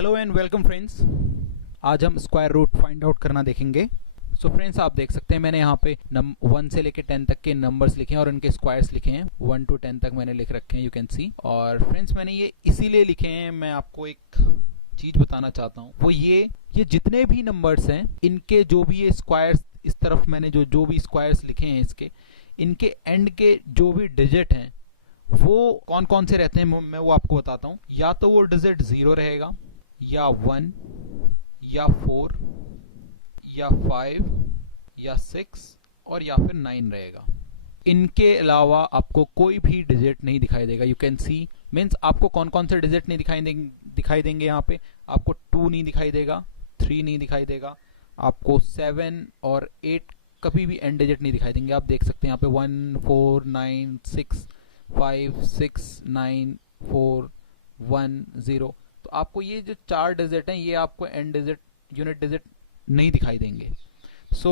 Hello and welcome friends. आज हम square root find out करना देखेंगे। सो फ्रेंड्स, आप देख सकते हैं मैंने यहाँ पे 1 से लेके 10 तक के नंबर्स लिखे हैं और उनके स्क्वायर्स लिखे हैं। 1 to 10 तक मैंने लिख रखे हैं, यू कैन सी। और फ्रेंड्स, मैंने ये इसीलिए लिखे हैं, मैं आपको एक चीज बताना चाहता हूँ, वो ये जितने भी नंबर्स हैं इनके जो भी ये स्क्वायर्स, इस तरफ मैंने जो भी स्क्वायर्स लिखे हैं इसके, इनके एंड के जो भी डिजिट हैं वो कौन कौन से रहते हैं मैं वो आपको बताता हूँ। या तो वो डिजिट 0 रहेगा, या 1, या 4, या 5, या 6 और या फिर 9 रहेगा। इनके अलावा आपको कोई भी डिजिट नहीं दिखाई देगा। यू कैन सी, मीन्स आपको कौन कौन से डिजिट नहीं दिखाई देंगे यहाँ पे। आपको 2 नहीं दिखाई देगा, 3 नहीं दिखाई देगा, आपको 7 और 8 कभी भी एंड डिजिट नहीं दिखाई देंगे। आप देख सकते हैं यहाँ पे 1, 4, 9, 6, 5, 6, 9, 4, 1, 0। तो आपको ये जो 4 डिजिट हैं ये आपको एंड डिजिट, यूनिट डिजिट नहीं दिखाई देंगे। सो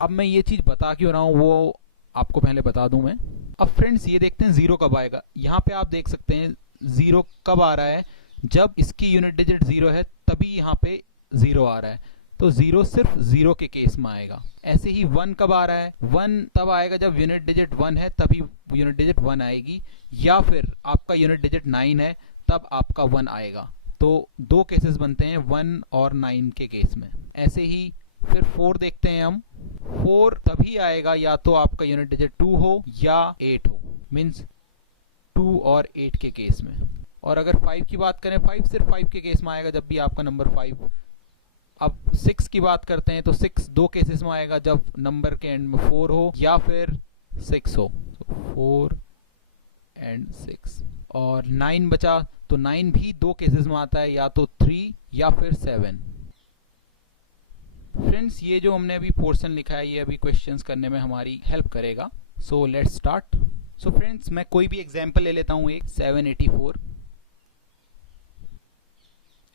अब मैं ये चीज बता क्यों रहा हूँ वो आपको पहले बता दूं मैं। अब फ्रेंड्स, ये देखते हैं 0 कब आएगा। यहाँ पे आप देख सकते हैं 0 कब आ रहा है, जब इसकी यूनिट डिजिट 0 है तभी यहाँ पे 0 आ रहा है। तो 0 सिर्फ 0 के केस में आएगा। ऐसे ही 1 कब आ रहा है, 1 तब आएगा जब यूनिट डिजिट 1 है तभी यूनिट डिजिट 1 आएगी, या फिर आपका यूनिट डिजिट 9 है तब आपका 1 आएगा। तो 2 केसेस बनते हैं, 1 और 9 के केस में। ऐसे ही फिर 4 देखते हैं हम। 4 तभी आएगा या तो आपका यूनिट डिजिट 2 हो या 8 हो, मीन्स 2 और 8 के केस में। और अगर 5 की बात करें, 5 सिर्फ 5 के केस में आएगा जब भी आपका नंबर 5। अब 6 की बात करते हैं तो 6 2 केसेस में आएगा, जब नंबर के एंड में 4 हो या फिर 6 हो। 4 एंड 6। और 9 बचा, तो 9 भी 2 केसेस में आता है, या तो 3 या फिर 7। फ्रेंड्स, ये जो हमने अभी पोर्शन लिखा है ये अभी क्वेश्चंस करने में हमारी हेल्प करेगा। So let's start. So friends, मैं कोई भी एग्जांपल ले लेता हूँ। एक 784,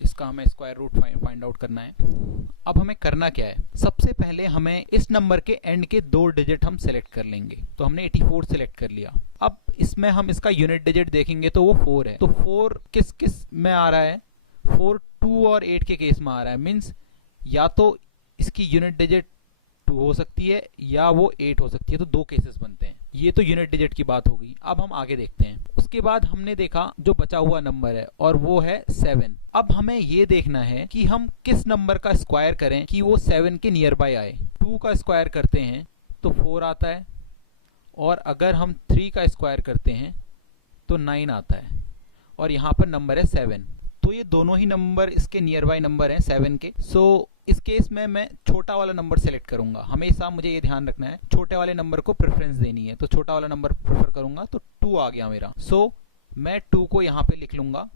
इसका हमें स्क्वायर रूट फाइंड आउट करना है। अब हमें करना क्या है, सबसे पहले हमें इस नंबर के एंड के 2 डिजिट हम सेलेक्ट कर लेंगे। तो हमने 84 सेलेक्ट कर लिया। अब इसमें हम इसका यूनिट डिजिट देखेंगे तो वो 4 है। तो 4 किस किस में आ रहा है, 4 2 और 8 के केस में आ रहा है। मीन्स या तो इसकी यूनिट डिजिट 2 हो सकती है या वो 8 हो सकती है। तो 2 केसेस बनते हैं। ये तो यूनिट डिजिट की बात होगी। अब हम आगे देखते हैं। उसके बाद हमने देखा जो बचा हुआ नंबर है और वो है 7। अब हमें ये देखना है कि हम किस नंबर का स्क्वायर करें कि वो 7 के नियर बाय आए। 2 का स्क्वायर करते हैं तो 4 आता है, और अगर हम 3 का स्क्वायर करते हैं तो 9 आता है, और यहाँ पर नंबर है 7। तो ये दोनों ही नंबर इसके नियर बाय नंबर हैं 7 के। सो इस केस में मैं छोटा वाला नंबर सेलेक्ट करूंगा। हमेशा मुझे ये ध्यान रखना है, छोटे वाले नंबर को प्रेफरेंस देनी है। तो छोटा वाला नंबर प्रेफर करूंगा, तो 2 आ गया मेरा। सो मैं 2 को यहाँ पे लिख लूंगा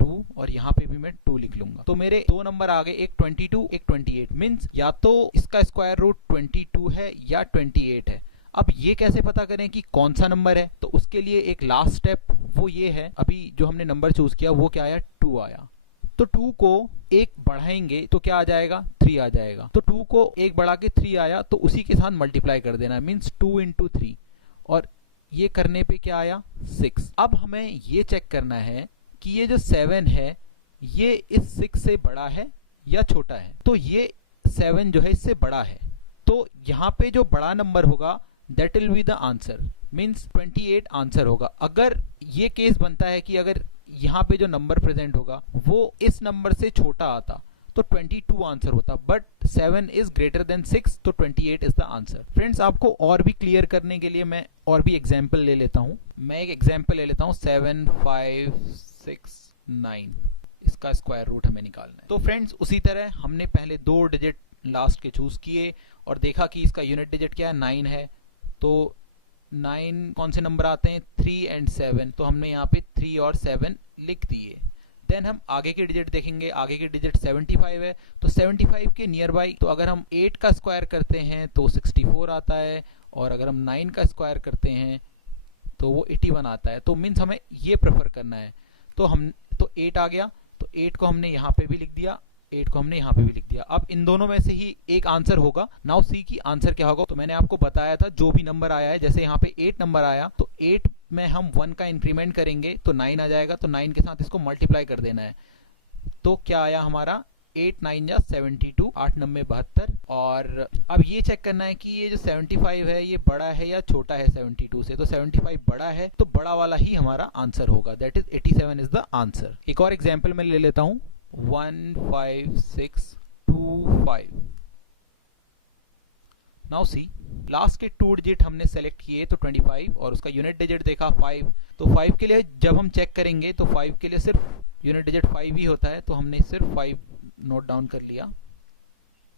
2, और यहाँ पे भी मैं 2 लिख लूंगा। तो मेरे 2 नंबर आ गए, एक 22, एक 28। मीन्स या तो इसका स्क्वायर रूट 22 है या 28 है। अब ये कैसे पता करें कि कौन सा नंबर है, तो उसके लिए एक लास्ट स्टेप वो ये है, अभी जो हमने नंबर चूज किया वो क्या आया, 2 आया। तो 2 को 1 बढ़ाएंगे तो क्या आ जाएगा, 3 आ जाएगा। तो 2 को 1 बढ़ा के 3 आया, तो उसी के साथ मल्टीप्लाई कर देना, मीन्स 2 into 3, और ये करने पे क्या आया, 6। अब हमें ये चेक करना है कि ये जो 7 है ये इस 6 से बड़ा है या छोटा है। तो ये 7 जो है इससे बड़ा है, तो यहाँ पे जो बड़ा नंबर होगा that will be the answer, means 28 answer होगा। अगर ये केस बनता है कि अगर यहाँ पे जो नंबर प्रेजेंट होगा वो इस नंबर से छोटा आता तो 22 आंसर होता, बट 7 इज ग्रेटर देन 6, तो 28 इज द आंसर। फ्रेंड्स, आपको और भी क्लियर करने के लिए मैं और भी एग्जांपल ले लेता हूँ। मैं एक एग्जांपल ले लेता हूँ 7, 5, 6, 9। इसका स्क्वायर रूट हमें निकालना है। तो फ्रेंड्स, उसी तरह हमने पहले 2 डिजिट लास्ट के चूज किए और देखा कि इसका यूनिट डिजिट क्या है, 9 है। तो 9 कौन से नंबर आते हैं, 3 एंड 7। तो हमने यहाँ पे 3 और 7 लिख दिए। देन हम आगे के डिजिट देखेंगे। आगे के डिजिट 75 है, तो 75 के नियर बाई, तो अगर हम 8 का स्क्वायर करते हैं तो 64 आता है, और अगर हम 9 का स्क्वायर करते हैं तो वो 81 आता है। तो मीन्स हमें ये प्रेफर करना है। तो 8 आ गया, तो 8 को हमने यहाँ पे भी लिख दिया, 8 को हमने यहाँ पे भी लिख दिया। अब इन दोनों में से ही एक आंसर होगा। नाउ सी की आंसर क्या होगा। तो मैंने आपको बताया था जो भी नंबर आया है, जैसे यहाँ पे 8 नंबर आया तो 8 में हम 1 का इंक्रीमेंट करेंगे तो 9 आ जाएगा, तो 9 के साथ इसको मल्टीप्लाई कर देना है। तो क्या आया हमारा 8 9 या 72, 8 9 72। और अब ये चेक करना है कि ये जो 75 है ये बड़ा है या छोटा है 72 से। तो 75 बड़ा है तो बड़ा वाला ही हमारा आंसर होगा, that is 87 is the answer. एक और एग्जांपल मैं ले लेता हूं, 15625। नाउ सी, लास्ट के 2 डिजिट हमने सेलेक्ट किए तो 25 और उसका यूनिट डिजिट देखा 5। तो 5 के लिए जब हम चेक करेंगे तो 5 के लिए सिर्फ यूनिट डिजिट 5 ही होता है, तो हमने सिर्फ 5 नोट डाउन कर लिया।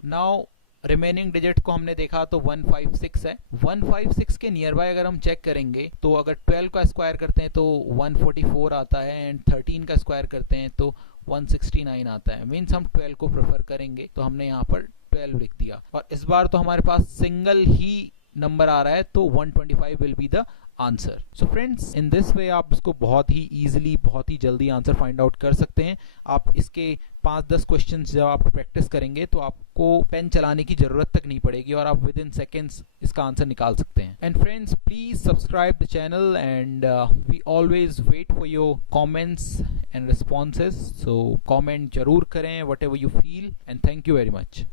नाउ रिमेनिंग डिजिट को हमने देखा तो 156 है। 156 के नियर बाय अगर हम चेक करेंगे तो अगर 12 का स्क्वायर करते हैं तो 144 आता है एंड 13 का स्क्वायर करते हैं तो 169 आता है। मीन्स हम 12 को प्रेफर करेंगे, तो हमने यहाँ पर 12 लिख दिया। और इस बार तो हमारे पास सिंगल ही नंबर आ रहा है, तो 125 will be the answer. So friends, in this way आप इसको बहुत ही इजीली, बहुत ही जल्दी आंसर फाइंड आउट कर सकते हैं। आप इसके 5-10 क्वेश्चन जब आप प्रैक्टिस करेंगे तो आपको पेन चलाने की जरूरत तक नहीं पड़ेगी और आप विद इन सेकेंड्स इसका आंसर निकाल सकते हैं। And friends, please subscribe the channel and we always wait for your comments and responses. So comment जरूर करें whatever you feel, and thank you very much.